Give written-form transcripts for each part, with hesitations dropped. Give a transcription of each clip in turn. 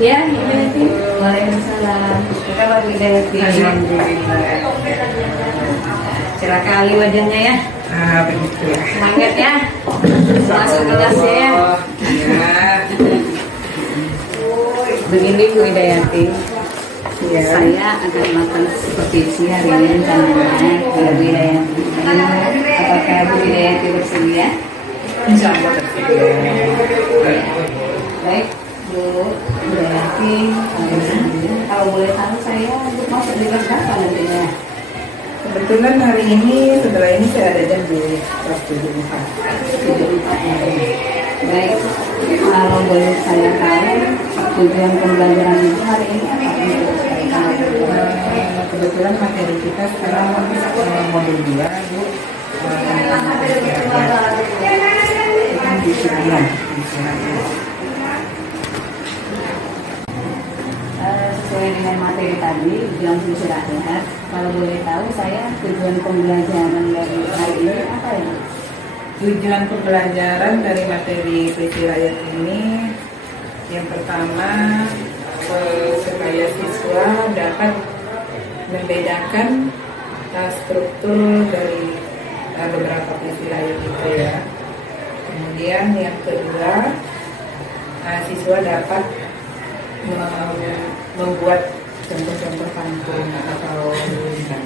Ya, Hidayati. Waalaikumsalam. Apa kabar Hidayati? Alhamdulillah. Cerah kali wajahnya ya. Begitu ya. Semangat ya. Masuk kelas ya. Ya. Begini Bu Hidayati. Ya. Saya akan melakukan supervisi hari ini rencananya ke Bu Hidayati. Apakah Bu Hidayati bersedia? Insya Allah bersedia. Baik, Bu Hidayati. Kalau boleh tahu saya untuk masuk di kelas berapa nantinya? Kebetulan hari ini setelah ini saya ada jam di kelas 74. Baik, kalau boleh saya tahu tujuan pembelajaran itu hari ini apa? Kebetulan materi kita sekarang modul 2, Bu. Sesuai dengan materi tadi, bilang fungsi rakyat. Kalau boleh tahu saya tujuan pembelajaran dari hari ini apa ya? Tujuan pembelajaran dari materi puisi rakyat ini yang pertama supaya siswa dapat membedakan struktur dari beberapa puisi rakyat itu ya. Kemudian yang kedua siswa dapat membuat contoh-contoh pantun atau tulisan.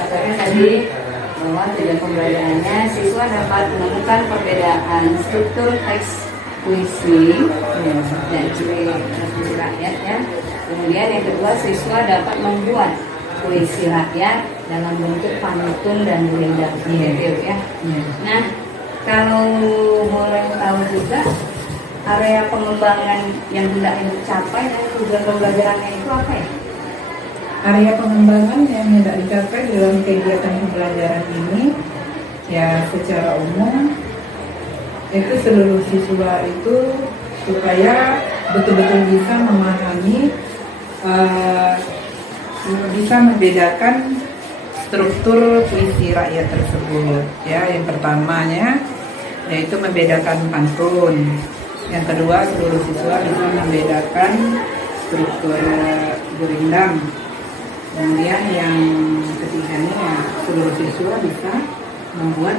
Katanya tadi bahwa tujuan pembelajarannya siswa dapat menemukan perbedaan struktur teks puisi dan puisi rakyat ya. Kemudian yang kedua siswa dapat membuat puisi rakyat dalam bentuk pantun dan gurindam ya. Nah, kalau boleh tahu juga area pengembangan yang hendak dicapai dan tujuan pembelajarannya itu apa ya? Area pengembangan yang hendak dicapai dalam kegiatan pembelajaran ini ya secara umum itu seluruh siswa itu supaya betul-betul bisa memahami bisa membedakan struktur puisi rakyat tersebut ya. Yang pertamanya yaitu membedakan pantun. Yang kedua, seluruh siswa bisa membedakan struktur gurindam. Kemudian yang ketiganya ya, seluruh siswa bisa membuat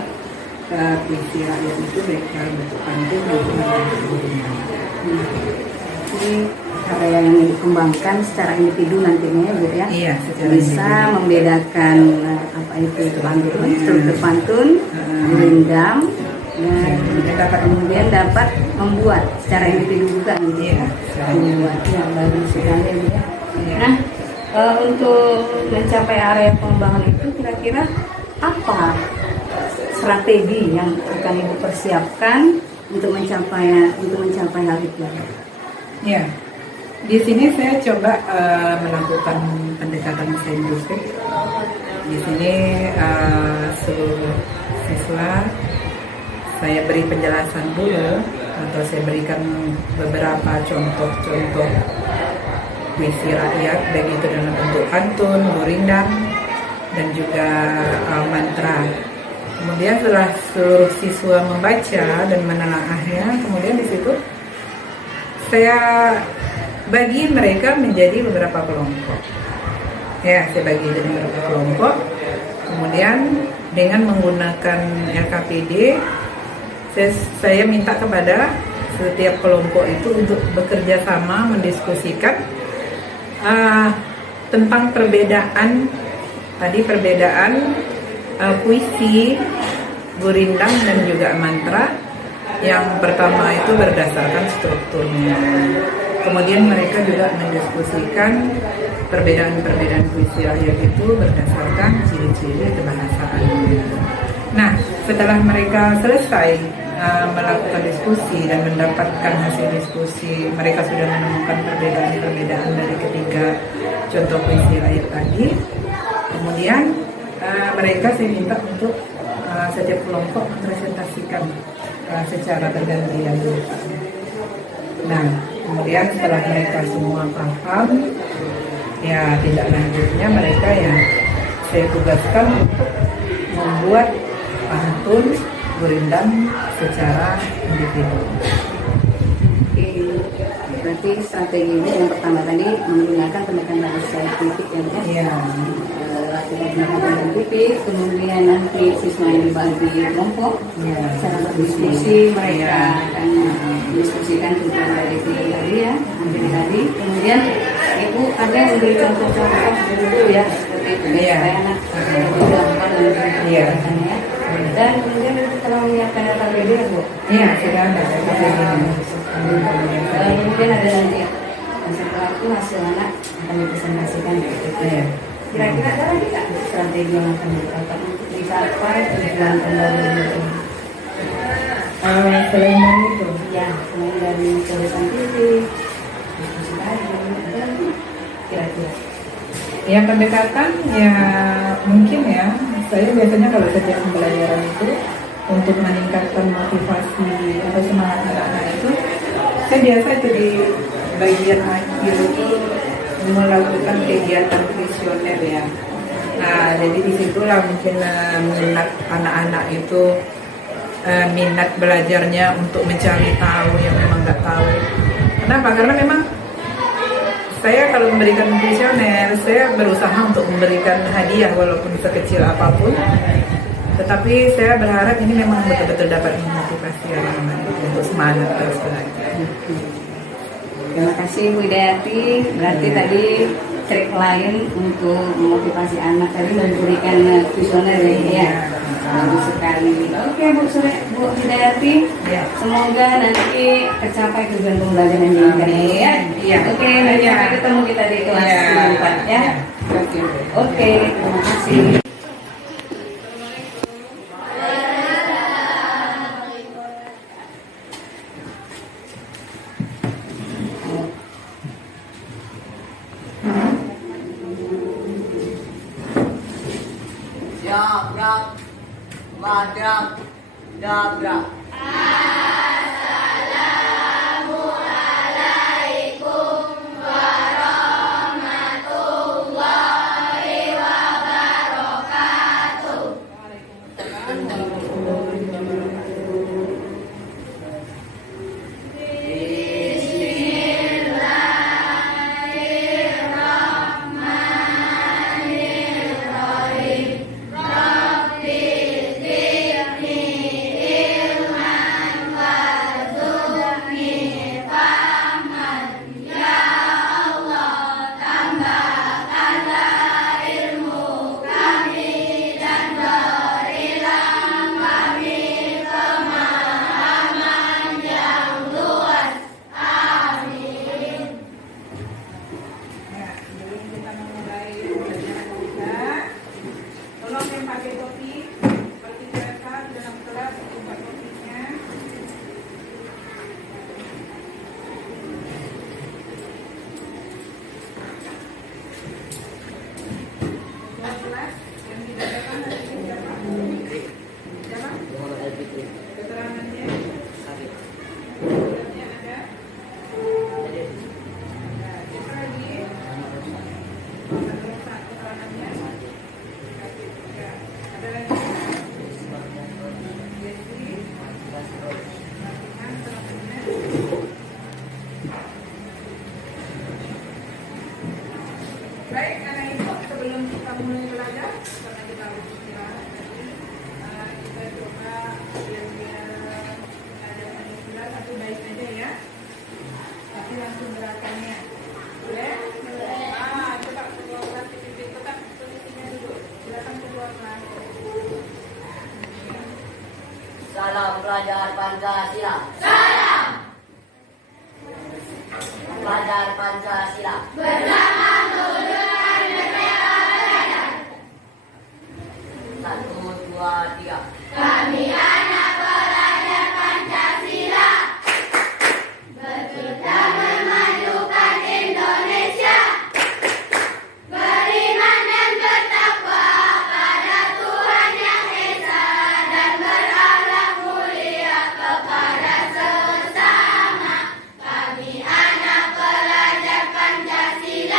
puisi rakyat itu baik dalam bentuk pantun maupun gurindam. Jadi area yang dikembangkan secara individu nantinya ya Bu ya. Iya, Bisa individu membedakan apa itu pantun, struktur pantun, gurindam. Kemudian dapat membuat secara individu juga nanti membuat yang bagus sekali ya. Nah, untuk mencapai area pengembangan itu kira-kira apa strategi yang akan Ibu persiapkan untuk mencapai hal itu? Ya, di sini saya coba melakukan pendekatan saintifik. Di sini seluruh siswa saya beri penjelasan dulu atau saya berikan beberapa contoh-contoh puisi rakyat baik itu dalam bentuk pantun, gurindam dan juga mantra. Kemudian setelah seluruh siswa membaca dan menelaahnya, kemudian di situ saya bagi mereka menjadi beberapa kelompok. Ya, saya bagi jadi beberapa kelompok. Kemudian dengan menggunakan LKPD saya minta kepada setiap kelompok itu untuk bekerja sama mendiskusikan tentang perbedaan puisi, gurindam dan juga mantra. Yang pertama itu berdasarkan strukturnya. Kemudian mereka juga mendiskusikan perbedaan-perbedaan puisi rakyat itu berdasarkan ciri-ciri kebahasaan. Nah, setelah mereka selesai melakukan diskusi dan mendapatkan hasil diskusi, mereka sudah menemukan perbedaan-perbedaan dari ketiga contoh puisi rakyat tadi. Kemudian mereka saya minta untuk setiap kelompok mempresentasikan secara bergantian. Nah, kemudian setelah mereka semua paham, ya tidak lanjutnya mereka yang saya tugaskan untuk membuat pantun gurindam secara individu. Berarti strategi ini yang pertama tadi menggunakan pendekatan secara kritik ya, Bu, ya. Iya. Lakukan pendekatan kritik, kemudian nanti siswa yang dibagi kelompok, Iya. cara berdiskusi mereka akan diskusikan tujuan dari video tadi ya, materi tadi. Kemudian ibu ada yang memberi contoh-contoh dulu ya seperti itu ya, Iya. supaya anak lebih gampang dan lebih Iya. ya. Dan kemudian nanti kalau menyiapkan KBD ya, Bu. Iya, sudah ada. Kemudian ada nanti setelah itu hasil anak akan dipresentasikan gitu. Iya. Kira-kira ada lagi nggak strategi yang akan diterapkan untuk dicapai tujuan pembangunan itu? Selain dari itu, Ya, selain dari tulisan titik, diskusi tadi, ada lagi kira-kira. ya pendekatan ya mungkin ya. Saya biasanya kalau setiap pembelajaran itu untuk meningkatkan motivasi atau semangat anak-anak itu, saya biasa itu di bagian akhir itu melakukan kegiatan visioner ya. Nah, jadi disitulah mungkin minat anak-anak itu minat belajarnya untuk mencari tahu yang memang nggak tahu. Kenapa? Karena memang saya kalau memberikan visioner, saya berusaha untuk memberikan hadiah walaupun sekecil apapun. Tetapi saya berharap ini memang betul-betul dapat memotivasi anak-anak untuk semangat terus belajar. Terima kasih Bu Hidayati. Berarti tadi trik lain untuk memotivasi anak tadi memberikan visioner ya. Bagus sekali. Oke Bu Hidayati. Ya. Semoga nanti tercapai tujuan pembelajaran yang diinginkan ya. Iya. Oke, nanti sampai ketemu kita di kelas Iya. 4 ya. Oke. Oke, terima kasih. Jabrak, madrak, dabrak. Ya, jadi kita memulai pelajaran kita. Tolong yang pakai topi seperti biasa di dalam kelas buka topinya. Ketua kelas yang dibacakan hari ini siapa? Siapa? Keterangannya? Keterangannya ada? Nah, siapa lagi? Keterangannya? Ya, ada lagi? Jesse? Latihan keterangannya? Baik, karena itu sebelum kita mulai belajar, karena kita harus istirahat tadi, kita coba biar ada manipulasi satu baik aja ya. Tapi langsung gerakannya. Boleh? Coba kedua kelas pimpin tetap posisinya dulu. Silakan kedua kelas. Salam pelajar Pancasila. Salam. Pelajar Pancasila. Bersama menunjukkan merdeka belajar. 1, 2, 3. Kami anak pelajar Pancasila. Berjuang memajukan Indonesia. Beriman dan bertakwa pada Tuhan Yang Esa dan berakhlak mulia kepada sesama. Kami anak pelajar Pancasila.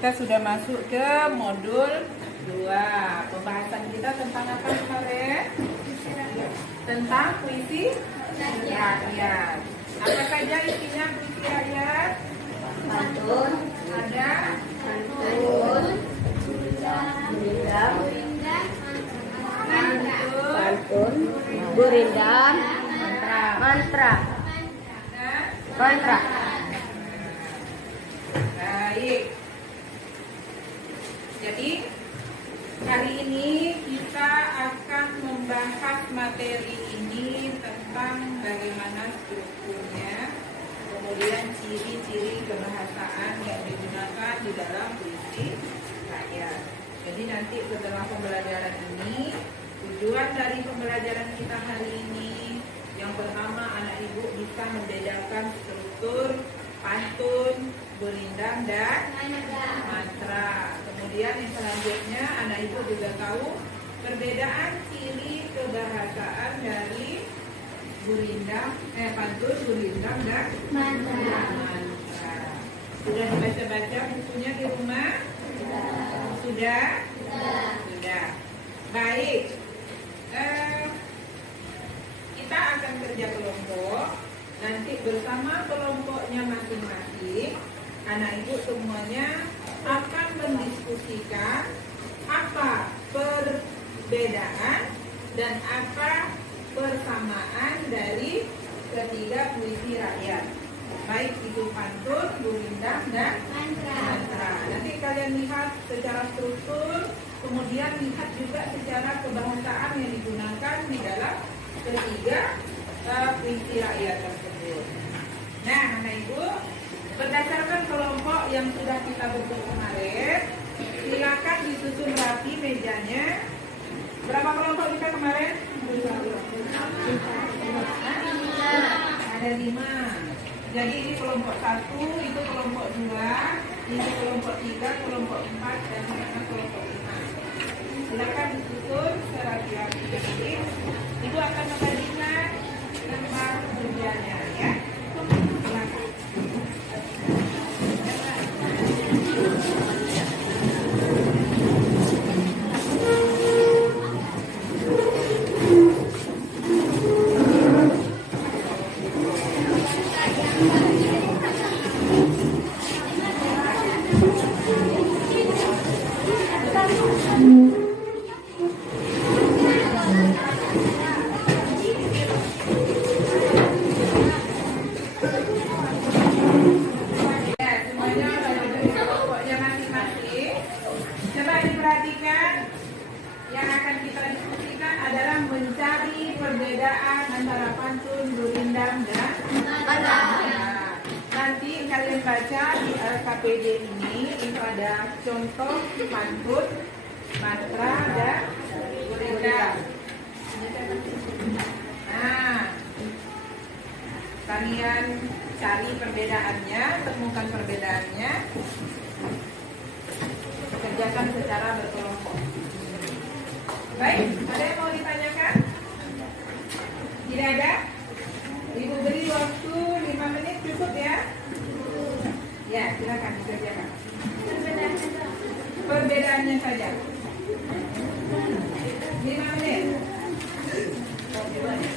kita sudah masuk ke modul 2. Pembahasan kita tentang apa kemarin? Tentang puisi rakyat. Apa saja isinya puisi rakyat? Pantun, Ada pantun, gurindam, pantun, gurindam, mantra, mantra. Baik. Jadi hari ini kita akan membahas materi ini tentang bagaimana strukturnya, kemudian ciri-ciri kebahasaan yang digunakan di dalam puisi rakyat. Jadi nanti setelah pembelajaran ini, tujuan dari pembelajaran kita hari ini, yang pertama anak ibu bisa membedakan struktur pantun, gurindam, dan mantra. Kemudian yang selanjutnya anak ibu juga tahu perbedaan ciri kebahasaan dari pantun, gurindam, dan mantra. Sudah dibaca-baca bukunya di rumah? Sudah? Sudah. Baik. Kita akan kerja kelompok. Nanti bersama kelompoknya masing-masing, anak ibu semuanya akan mendiskusikan apa perbedaan dan apa persamaan dari ketiga puisi rakyat, baik itu pantun, gurindam, dan mantra. Nanti kalian lihat secara struktur, kemudian lihat juga secara kebahasaan yang digunakan di dalam ketiga puisi rakyat tersebut. Nah, anak ibu, berdasarkan kelompok yang sudah kita bentuk kemarin, silakan disusun rapi mejanya. Berapa kelompok kita kemarin? Ada 5. Jadi ini kelompok 1, itu kelompok 2, ini kelompok 3, kelompok 4, dan ini kelompok 5. Silakan disusun serapi-rapi. Jadi ibu akan membagikan tentang tujuannya, ya. Silakan. Mencari perbedaan antara pantun, gurindam, dan mantra. Nanti kalian baca di LKPD ini, itu ada contoh pantun, mantra, dan gurindam. Nah, kalian cari perbedaannya, temukan perbedaannya, kerjakan secara berkelompok. Baik, ada yang mau ditanyakan? Tidak ada? Ibu beri waktu 5 menit cukup ya? Ya, silakan dikerjakan. Perbedaannya saja. 5 menit. Nanti waktu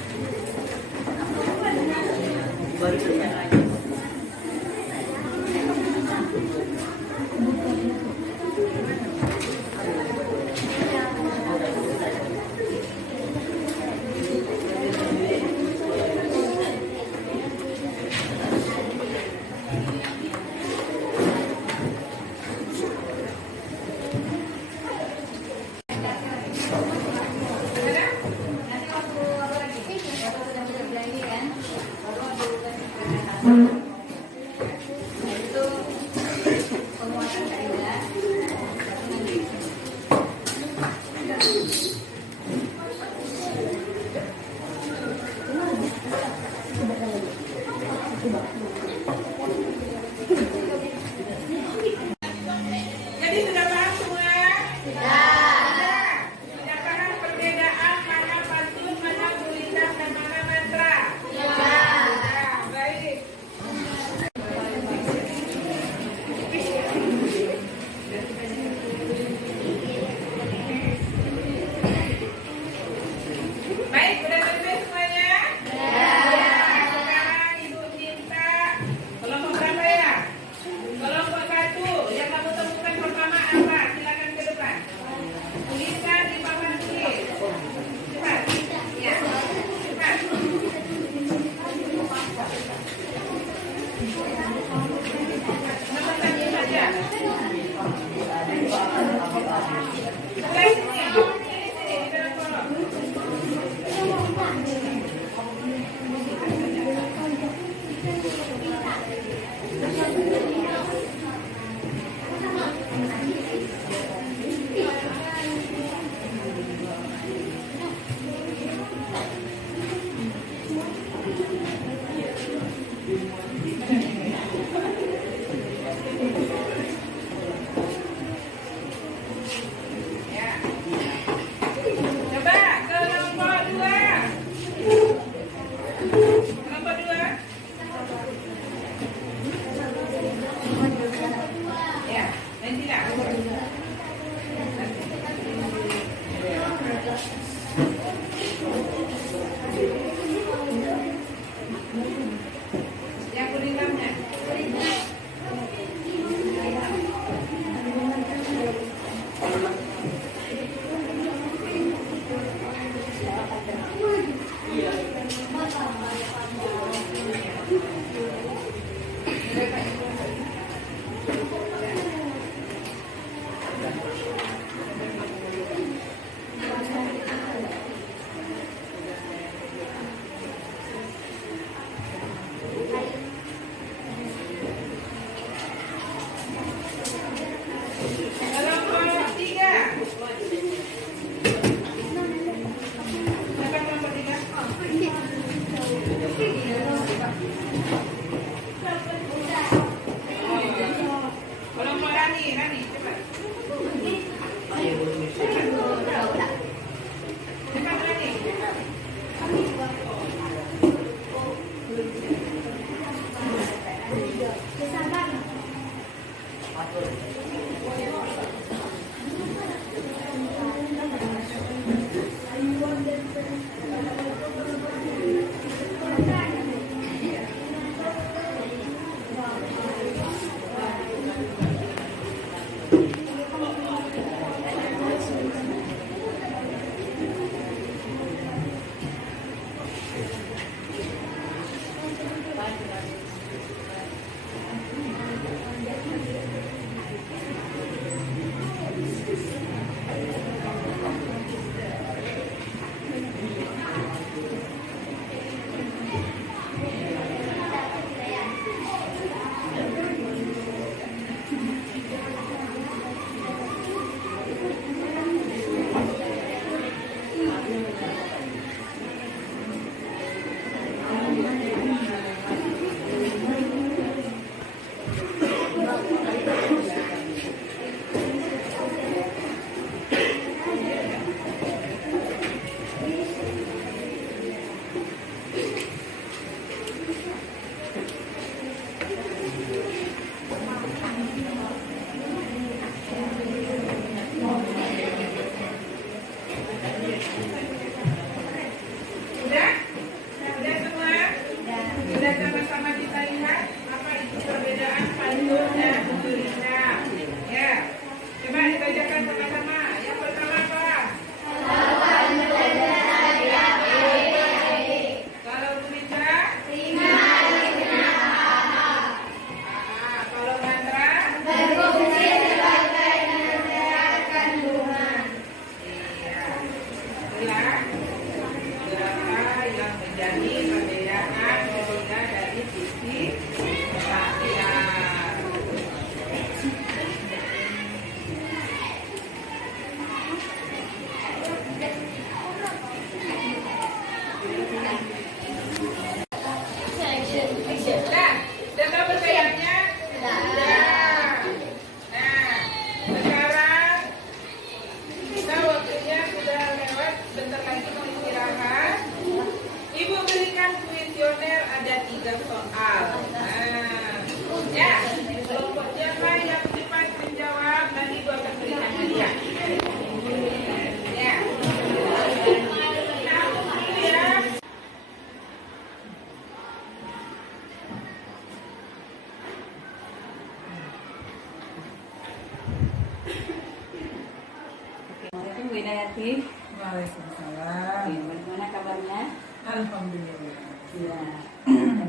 Yati. Waalaikumsalam. Ya, bagaimana kabarnya? Alhamdulillah. Ya,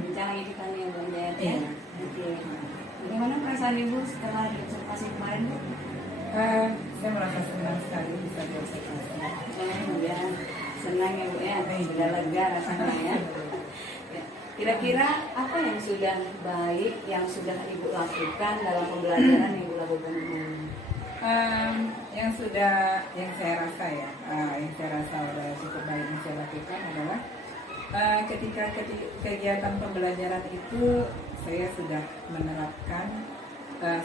bincang lagi kita nih Bunda Yati. Iya. Oke. Bagaimana perasaan Ibu setelah diobservasi kemarin, Bu? Saya merasa senang sekali bisa diobservasi. Ya, senang ya Bu ya, sudah lega rasanya ya. Ya. Kira-kira apa yang sudah baik yang sudah Ibu lakukan dalam pembelajaran yang Ibu lakukan kemarin? Yang saya rasa ya, yang saya rasa udah cukup baik yang saya lakukan adalah ketika kegiatan pembelajaran itu saya sudah menerapkan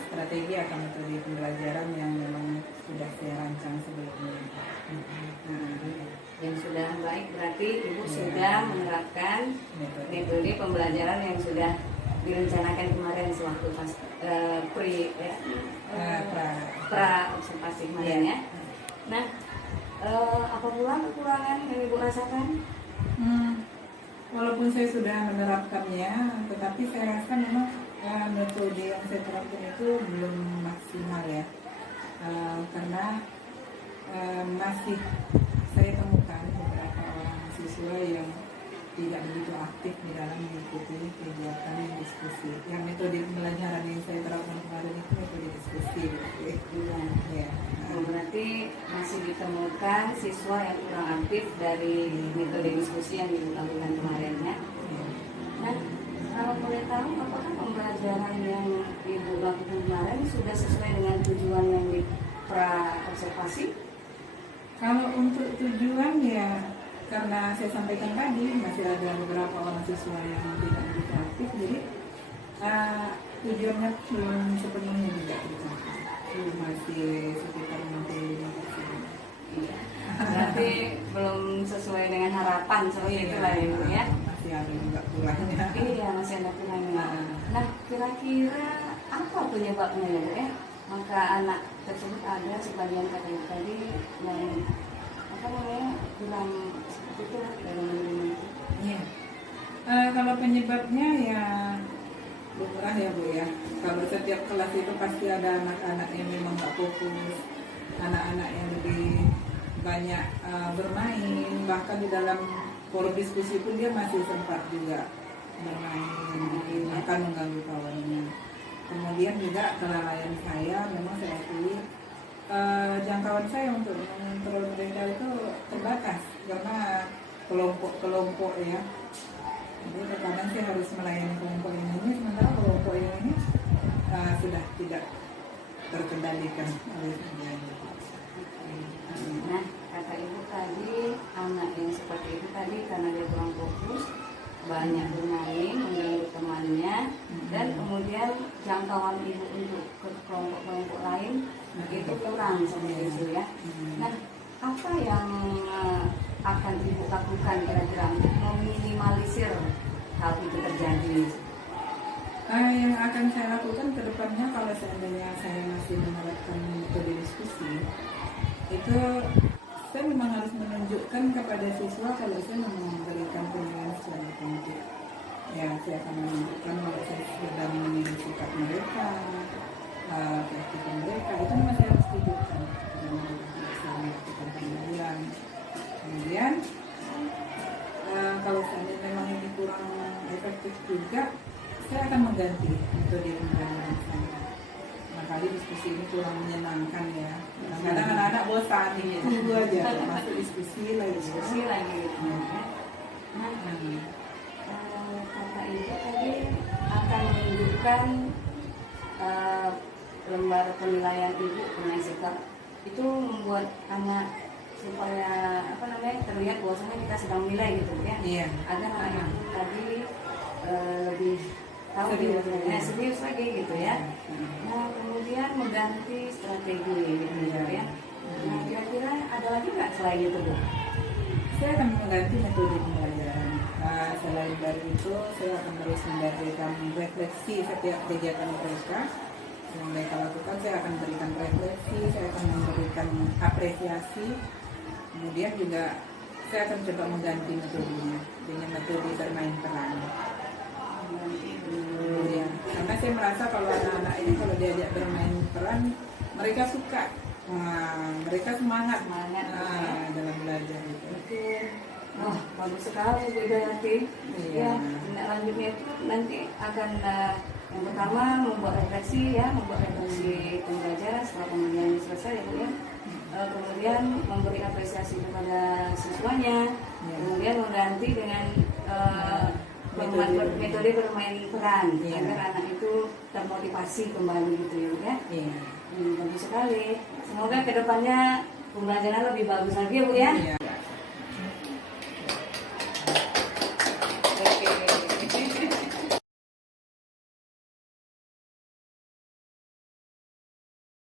strategi atau metode pembelajaran yang memang sudah saya rancang sebelumnya. Yang sudah baik berarti Ibu sudah menerapkan metode pembelajaran yang sudah direncanakan kemarin sewaktu pas pra observasi kemarin ya. Nah, apa pula kekurangan yang Ibu rasakan? Walaupun saya sudah menerapkannya, tetapi saya rasa memang metode yang saya terapkan itu belum maksimal ya, karena masih saya temukan beberapa orang siswa yang tidak begitu aktif di dalam mengikuti kegiatan diskusi. Yang metode pembelajaran yang saya terapkan kemarin itu metode diskusi. Ya. Berarti masih ditemukan siswa yang kurang aktif dari metode diskusi yang dilakukan kemarin ya. Nah, kalau boleh tahu apakah pembelajaran yang Ibu lakukan kemarin sudah sesuai dengan tujuan yang di pra observasi? Kalau untuk tujuan ya, karena saya sampaikan tadi masih ada beberapa orang siswa yang tidak begitu aktif, jadi tujuannya belum sepenuhnya tidak tercapai. Masih sekitar 65%. Iya. Berarti belum sesuai dengan harapan seperti itu lah ya Bu ya. Masih ada juga kurangnya. Iya, masih ada kurangnya. Nah, kira-kira apa penyebabnya ya Bu ya? Maka anak tersebut ada sebagian katanya tadi yang kurang seperti itu lah dalam menerima itu. Iya. Kalau penyebabnya ya lumrah ya Bu ya. Kalau setiap kelas itu pasti ada anak-anak yang memang nggak fokus, anak-anak yang lebih banyak bermain, bahkan di dalam forum diskusi pun dia masih sempat juga bermain, akan mengganggu kawannya. Kemudian juga kelalaian saya, memang saya akui jangkauan saya untuk mengontrol mereka itu terbatas karena kelompok-kelompok ya. Jadi terkadang saya harus melayani kelompok yang ini, sementara kelompok yang ini sudah tidak terkendalikan oleh saya. Nah, kata Ibu tadi anak yang seperti itu tadi karena dia kurang fokus, banyak bermain, mengganggu temannya, dan kemudian jangkauan Ibu untuk ke kelompok-kelompok lain itu kurang seperti itu ya. Nah, apa yang akan Ibu lakukan kira-kira untuk meminimalisir hal itu terjadi? Yang akan saya lakukan ke depannya kalau seandainya saya masih menerapkan metode diskusi, itu saya memang harus menunjukkan kepada siswa kalau saya memberikan penilaian secara otentik. Ya, saya akan menunjukkan kalau saya sedang menilai sikap mereka, praktikan mereka, itu memang saya harus tunjukkan dan saya melakukan penilaian. Kemudian kalau seandainya memang ini kurang efektif juga, saya akan mengganti metode pembelajaran saya. Kali diskusi ini kurang menyenangkan ya. Kadang anak-anak bosan ini, tunggu aja masuk diskusi lagi. Nah, kata Ibu tadi akan menunjukkan lembar penilaian Ibu mengenai sikap itu membuat anak supaya terlihat bahwasanya kita sedang menilai gitu ya. Iya. Agar anak itu tadi lebih tahu serius lagi gitu ya. Nah, kemudian mengganti strategi gitu ya. Nah, kira-kira ada lagi nggak selain itu Bu? Saya akan mengganti metode pembelajaran. Selain dari itu, saya akan terus memberikan refleksi setiap kegiatan mereka yang mereka lakukan. Saya akan berikan refleksi, saya akan memberikan apresiasi. Kemudian juga saya akan coba mengganti metodenya dengan metode bermain peran. Ya, karena saya merasa kalau anak-anak ini kalau diajak bermain peran, mereka suka Mereka semangat Semangat, dalam belajar itu. Oke. Wah, bagus sekali Bu Hidayati. Iya. Ya, tindak lanjutnya itu nanti akan yang pertama membuat refleksi pembelajaran setelah pembelajaran selesai ya Bu ya. Kemudian memberi apresiasi kepada siswanya, Iya. kemudian mengganti dengan metode bermain peran Iya. agar anak itu termotivasi kembali gitu ya Bu ya. Iya. Bagus sekali. Semoga kedepannya pembelajaran lebih bagus lagi ya Bu ya. Iya.